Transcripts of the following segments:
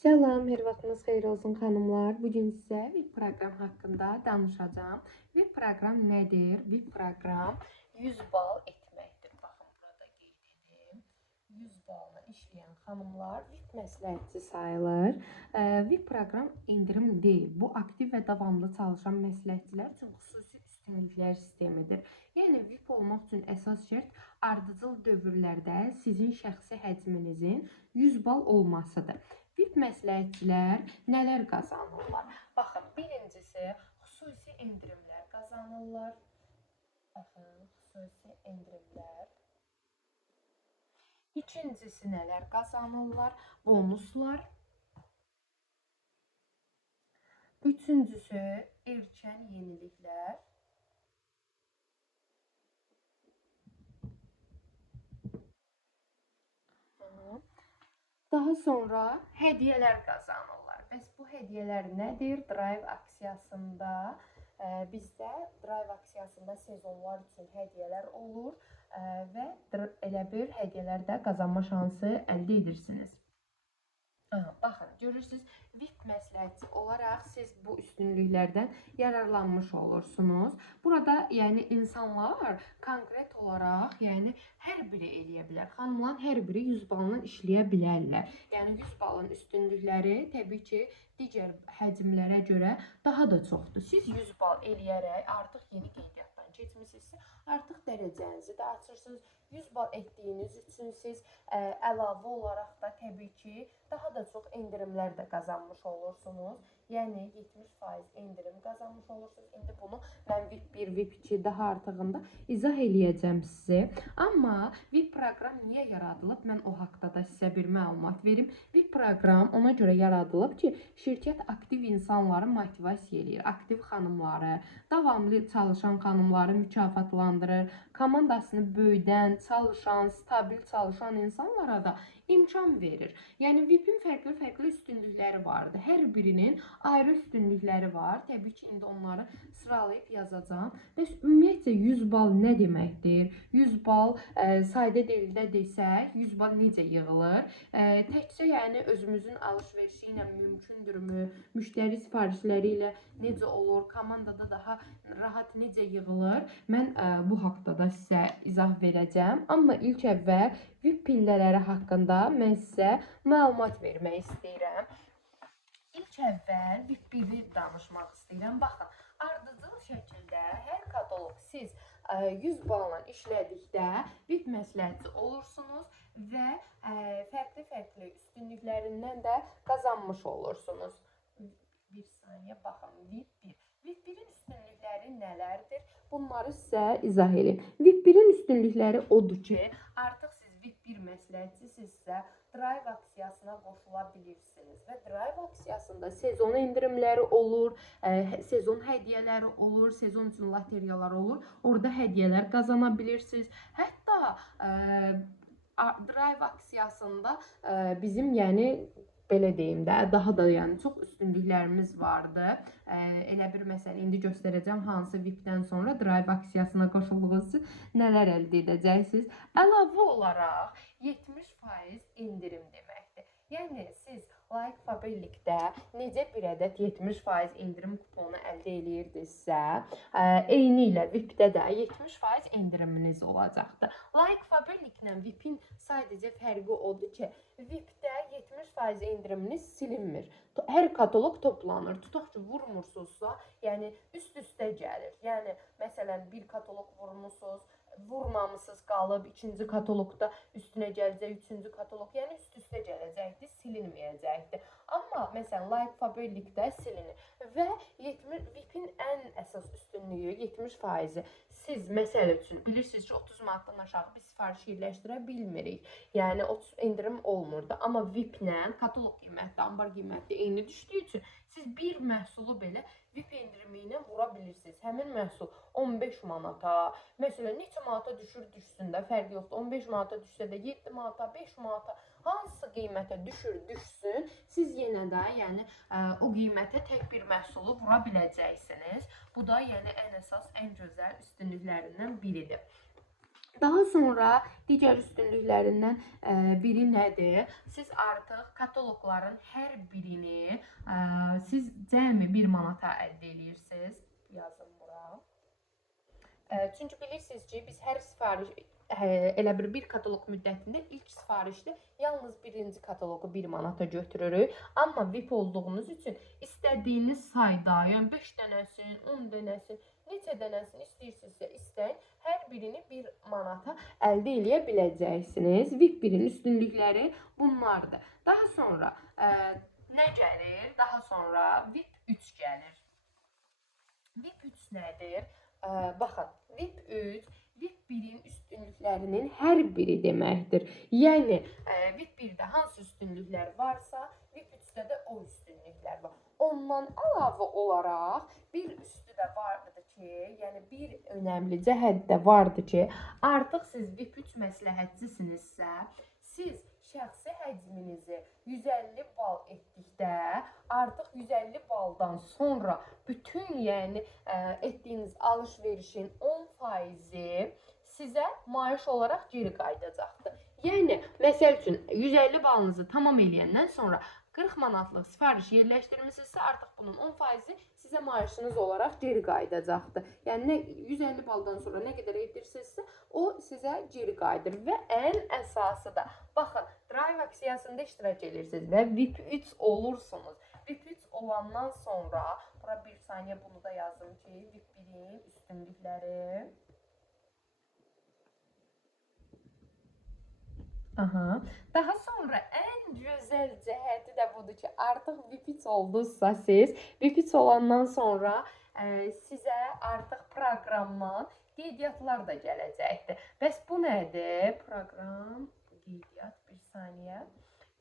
Salam, hər vaxtınız xeyir olsun xanımlar. Bugün sizə VIP proqram haqqında danışacağım. VIP proqram nədir? VIP proqram 100 bal etməkdir. Baxın, burada qeyd edim. 100 balla işləyən xanımlar VIP məsləhətçi sayılır. VIP proqram endirim deyil. Bu aktiv və davamlı çalışan məsləhətçilər üçün xüsusi üstünlüklər sistemidir. Yəni VIP olmaq üçün əsas şərt ardıcıl dövrlərdə sizin şəxsi həcminizin 100 bal olmasıdır. VIP məsləhətçilər nələr qazanırlar? Baxın, birincisi xüsusi endirimlər qazanırlar. Baxın, xüsusi endirimlər. İkincisi nələr qazanırlar? Bonuslar. Üçüncüsü erkən yeniliklər. Daha sonra hədiyyələr qazanırlar. Bəs bu hədiyyələr nədir? Drive aksiyasında bizdə Drive aksiyasında sezonlar üçün hədiyyələr olur və elə bir hədiyyələr də qazanma şansı əldə edirsiniz. Baxın, görürsünüz, VIP məsləhətçi olaraq siz bu üstünlüklərdən yararlanmış olursunuz. Burada yəni insanlar konkret olaraq yəni hər biri eləyə bilər. Xanımların hər biri 100 balla işləyə bilərlər. Yəni 100 balın üstünlükləri təbii ki, digər həcmlərə görə daha da çoxdur. Siz 100 bal eləyərək artıq yeni qeydiyyatdan keçmisinizsə, artıq dərəcənizi də açırsınız. 100 bal etdiyiniz üçün siz əlavə olaraq da təbii ki, daha da çox endirimlər də qazanmış olursunuz. Yəni 70% endirim qazanmış olursunuz. İndi bunu mən VIP 1, VIP 2 daha artığında izah eləyəcəm sizə. Amma VIP proqram niyə yaradılıb? Mən o haqqda da sizə bir məlumat verim. VIP proqram ona görə yaradılıb ki, şirkət aktiv insanları motivasiya eləyir. Aktiv xanımları, davamlı çalışan xanımları mükafatlandırır. Komandasını böyüdən, çalışan, stabil çalışan insanlara da imkan verir. Yəni VIP-in fərqli üstünlükləri vardır. Hər birinin ayrı üstünlükləri var. Təbii ki, indi onları sıralayıb yazacağam. Bəs ümumiyyətcə 100 bal nə deməkdir? 100 bal sadə dildə desək, 100 bal necə yığılır? Təkcə yəni özümüzün alış-verişi ilə mümkündürmü? Müştəri sifarişləri ilə necə olur? Komandada daha rahat necə yığılır? Mən bu haqqda da sizə izah verəcəm. Amma ilk əvvəl VIP pillələri haqqında mən sizə məlumat vermək istəyirəm. İlk əvvəl VIP 1-i danışmaq istəyirəm. Baxın, ardıcıl şəkildə hər kataloq siz 100 balla işlədikdə VIP məsləhətçi olursunuz və fərqli üstünlüklərindən də qazanmış olursunuz. Bir saniyə, baxın, VIP 1. VIP 1-in üstünlükləri nələrdir? Bunları sizə izah edeyim. VIP 1-in üstünlükləri odur ki, artıq siz VIP 1 məsləhətçisinizsə, Drive aksiyasına qoşula bilirsiniz və Drive aksiyasında sezon endirimləri olur, sezon hədiyyələri olur, sezon üçün loteriyalar olur. Orada hədiyyələr qazana bilirsiniz. Hətta Drive aksiyasında bizim yəni belə deyim də, daha da yəni çox üstünlüklərimiz vardı. Elə bir məsələ indi göstərəcəm hansı VIP-dən sonra Drive aksiyasına qoşulduğunuz üçün nələr əldə edəcəksiniz. Əlavə olaraq 70% endirim deməkdir. Yəni siz Like Fabrilikdə necə bir ədəd 70% endirim kuponu əldə edirdinizsə, eyni ilə VIP-də də 70% endiriminiz olacaqdır. Like Fabriliklə VIP-in sadəcə fərqi odur ki, VIP-də 70% endiriminiz silinmir. Hər kataloq toplanır. Tutaq ki, vurmursunuzsa, yəni üst-üstə gəlir. Yəni məsələn bir kataloq vurmusunuz, vurmamısınız qalıb, ikinci kataloqda üstünə gələcək, üçüncü kataloq, yəni üst-üstə gələcəkdir, silinməyəcəkdir. Amma məsələn Like Fabrilikdə silinir və VIP-in ən əsas üstünlüyü 70%. Siz məsəl üçün bilirsiniz ki, 30 manatdan aşağı biz sifariş yerləşdirə bilmirik. Yəni 30 endirim olmurdu. Amma VIP-lə kataloq qiyməti, ambar qiyməti eyni düşdüyü üçün siz bir məhsulu belə VIP endirimi ilə vura bilirsiniz. Həmin məhsul 15 manata, məsələn neçə manata düşsün də fərqi yoxdur. 15 manata düşsə də 7 manata, 5 manata hansı qiymətə düşsün, siz yenə də yəni o qiymətə tək bir məhsulu vura biləcəksiniz. Bu da yəni ən əsas, ən gözəl üstünlüklərindən biridir. Daha sonra digər üstünlüklərindən biri nədir? Siz artıq kataloqların hər birini siz cəmi 1 manata əldə edirsiniz. Yazın bura. Çünki bilirsiniz ki, biz hər sifariş elə bir kataloq müddətində ilk sifarişdə yalnız birinci kataloqu 1 manata götürürük. Amma VIP olduğunuz üçün istədiyiniz sayda, yəni 5 dənəsin, 10 dənəsin, neçə dənəsini istəyirsinizsə istəyin, hər birini 1 manata əldə edə biləcəksiniz. VIP 1-in üstünlükləri bunlardır. Daha sonra nə gəlir? Daha sonra VIP 3 gəlir. VIP 3 nədir? Baxın, VIP 3 VIP 1-in üstünlüklərinin hər biri deməkdir. Yəni VIP 1-də hansı üstünlüklər varsa, VIP 3-də də o üstünlüklər var. Ondan əlavə olaraq bir üstü də vardır ki, yəni bir önəmli cəhət də vardır ki, artıq siz VIP 3 məsləhətçisinizsə, siz şəxsi həcminizi 150 bal etdikdə, artıq 150 baldan sonra bütün yəni etdiyiniz alış-verişin 10% sizə maaş olaraq geri qayıdacaqdır. Yəni, məsəl üçün 150 balınızı tamam eləyəndən sonra 40 manatlıq sifariş yerləşdirmisinizsə, artıq bunun 10% sizə maaşınız olaraq geri qayıdacaqdır. Yəni 150 baldan sonra nə qədər edirsinizsə, o sizə geri qayıdır və ən əsası da baxın, Drive aksiyasında iştirak edirsiniz və VIP 3 olursunuz. VIP 3 olandan sonra bura bir saniyə bunu da yazdım ki, VIP 1-in üstünlükləri. Aha. Daha sonra ən gözəl cəhəti də budur ki, artıq VIP 3 oldunuzsa siz, VIP 3 olandan sonra sizə artıq proqramdan qeydiyyatlar da gələcəkdir. Bəs bu nədir? Proqram, qeydiyyat, bir saniyə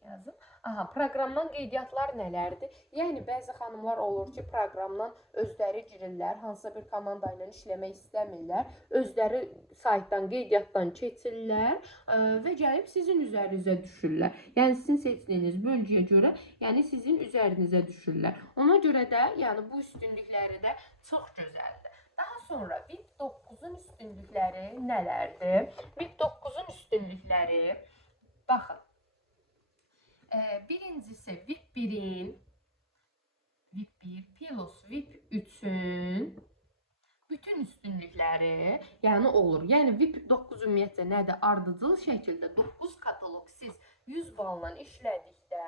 yazım. Aha, proqramdan qeydiyyatlar nələrdir? Yəni, bəzi xanımlar olur ki, proqramdan özləri girirlər, hansısa bir komanda ilə işləmək istəmirlər, özləri saytdan, qeydiyyatdan keçirlər və gəlib sizin üzərinizə düşürlər. Yəni, sizin seçdiyiniz bölgəyə görə, yəni sizin üzərinizə düşürlər. Ona görə də, yəni bu üstünlükləri də çox gözəldir. Daha sonra VIP 9-un üstünlükləri nələrdir? VIP 9-un üstünlükləri, baxın, birincisi VIP 1-in, VIP 1 plus VIP 3-ün bütün üstünlükləri, yəni olur. Yəni VIP 9 ümumiyyətlə nədir? Ardıcıl şəkildə 9 kataloq siz 100 balla işlədikdə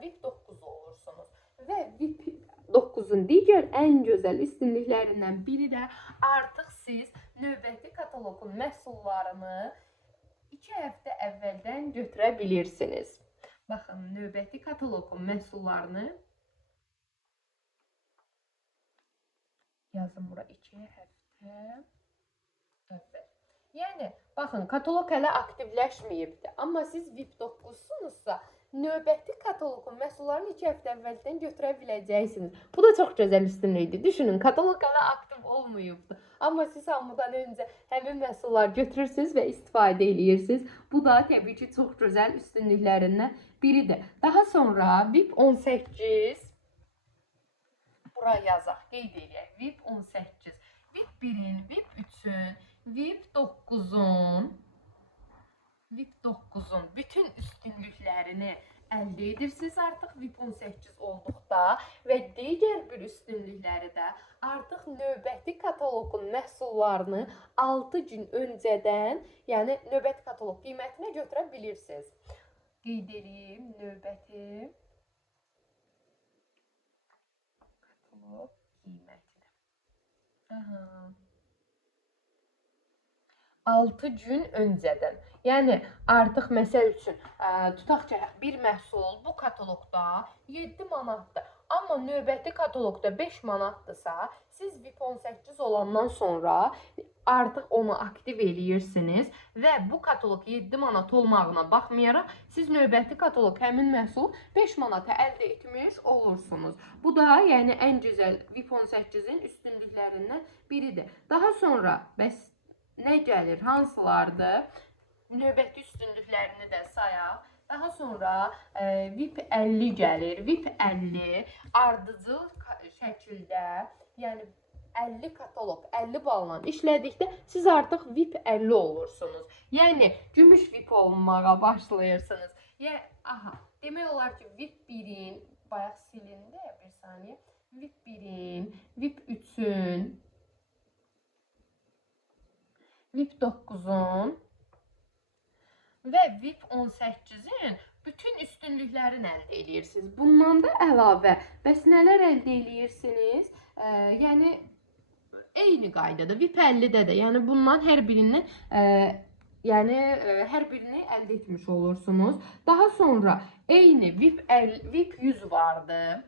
VIP 9 olursunuz. Və VIP 9-un digər ən gözəl üstünlüklərindən biri də artıq siz növbəti kataloqun məhsullarını 2 həftə əvvəldən götürə bilirsiniz. Baxın, növbəti kataloqun məhsullarını yazın bura 2 həftə əvvəl. Yəni, baxın, kataloq hələ aktivləşməyibdir. Amma siz VIP 9-sunuzsa, növbəti kataloqun məhsullarını 2 həftə əvvəldən götürə biləcəksiniz. Bu da çox gözəl üstünlükdür. Düşünün, kataloq hələ aktiv olmayıbdır. Amma siz hamıdan öncə həmin məhsulları götürürsünüz və istifadə edirsiniz. Bu da təbii ki, çox gözəl üstünlüklərindən biridir. Daha sonra VIP 18, bura yazaq, qeyd edək. VIP 18, VIP 1-in, VIP 3-ün, VIP 9-un, VIP 9-un bütün üstünlüklərini əldə edirsiniz artıq VIP 18 olduqda və digər bir üstünlükləri də artıq növbəti kataloqun məhsullarını 6 gün öncədən, yəni növbəti kataloq qiymətinə götürə bilirsiniz. Qeyd edeyim, növbəti kataloq qiymətinə. Aha. 6 gün öncədən. Yəni, artıq məsəl üçün, tutaq ki, bir məhsul bu kataloqda 7 manatdır. Amma növbəti kataloqda 5 manatdırsa, siz VIP 18 olandan sonra artıq onu aktiv eləyirsiniz və bu kataloq 7 manat olmağına baxmayaraq, siz növbəti kataloq həmin məhsulu 5 manata əldə etmiş olursunuz. Bu da, yəni, ən gözəl VIP 18-in üstünlüklərindən biridir. Daha sonra, bəs nə gəlir, hansılardır? Növbəti üstünlüklərini də sayaq. Daha sonra VIP 50 gəlir. VIP 50 ardıcıl şəkildə, yəni 50 katalog 50 balla işlədikdə siz artıq VIP 50 olursunuz. Yəni gümüş VIP olmağa başlayırsınız. Aha, demək olar ki VIP 1-in bayaq silindi, bir saniyə. VIP 1-in, VIP 3-ün, VIP 9-un və VIP 18-in bütün üstünlüklərini əldə edirsiniz. Bundan da əlavə, bəs nələr əldə edirsiniz? Yəni eyni qaydada VIP 50-də də, yəni bundan hər birindən hər birini əldə etmiş olursunuz. Daha sonra eyni VIP 100 vardı.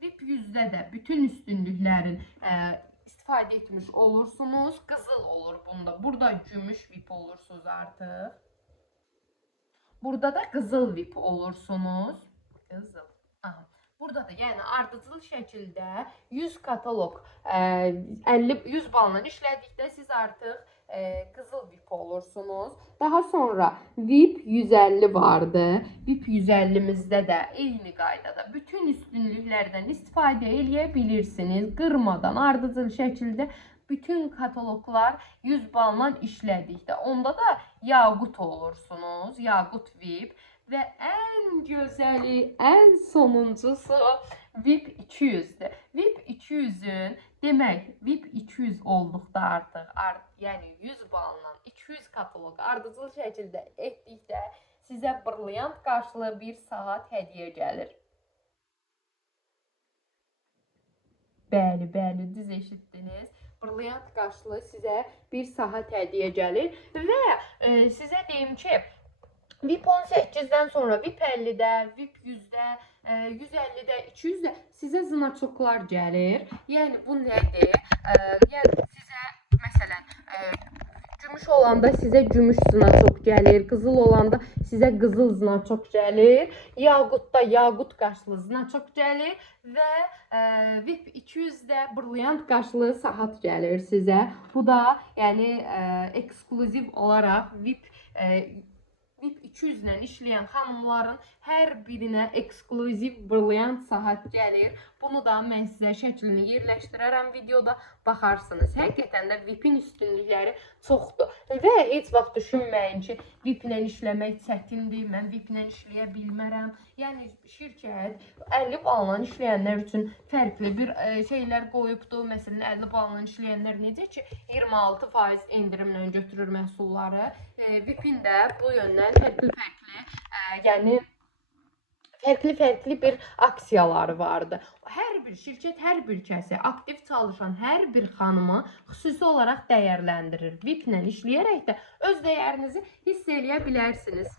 VIP 100-də də bütün üstünlüklərin istifadə etmiş olursunuz. Qızıl olur bunda. Burada gümüş VIP olursunuz artıq. Burada da qızıl VIP olursunuz. Qızıl. Aha. Burada da yəni ardıcıl şəkildə 100 katalog 100 balla işlədikdə siz artıq qızıl VIP olursunuz. Daha sonra VIP 150 vardı. VIP 150-mizdə də eyni qaydada bütün üstünlüklərdən istifadə edə bilirsiniz. Qırmadan ardıcıl şəkildə bütün kataloglar 100 balla işlədikdə. Onda da yaqut olursunuz. Yaqut VIP. Və ən gözəli, ən sonuncusu VIP 200-dür. VIP 200-ün, demək, VIP 200 olduqda artıq, yəni 100 balla 200 kataloq ardıcıl şəkildə etdikdə sizə brilliant qaşlı bir saat hədiyyə gəlir. Bəli, düz eşitdiniz. Brilliant qaşlı sizə bir saat hədiyyə gəlir və sizə deyim ki, VIP 18-dən sonra VIP 50-də, VIP 100-də, 150-də, 200-də sizə znaçoklar gəlir. Yəni bu nədir? Yəni sizə məsələn gümüş olanda sizə gümüş znaçok gəlir, qızıl olanda sizə qızıl znaçok gəlir, yaqutda yaqut qaşlı znaçok gəlir və VIP 200-də brilliant qaşlı saat gəlir sizə. Bu da yəni ekskluziv olaraq VIP 200 ilə işləyən xanımların hər birinə ekskluziv brilliant saat gəlir. Bunu da mən sizə şəklini yerləşdirərəm videoda, baxarsınız. Həqiqətən də VIP-in üstünlükləri çoxdur. Və heç vaxt düşünməyin ki, VIP ilə işləmək çətindir, mən VIP ilə işləyə bilmərəm. Yəni şirkət 50 balla işləyənlər üçün fərqli bir şeylər qoyubdur. Məsələn, 50 balla işləyənlər necə ki 26% endirimlə götürür məhsulları. VIP-in də bu yöndən fərqli bir aksiyaları vardı. Hər bir şirkət, hər bir kəsə, aktiv çalışan hər bir xanıma xüsusi olaraq dəyərləndirir. VIP ilə işləyərək də öz dəyərinizi hiss eləyə bilərsiniz.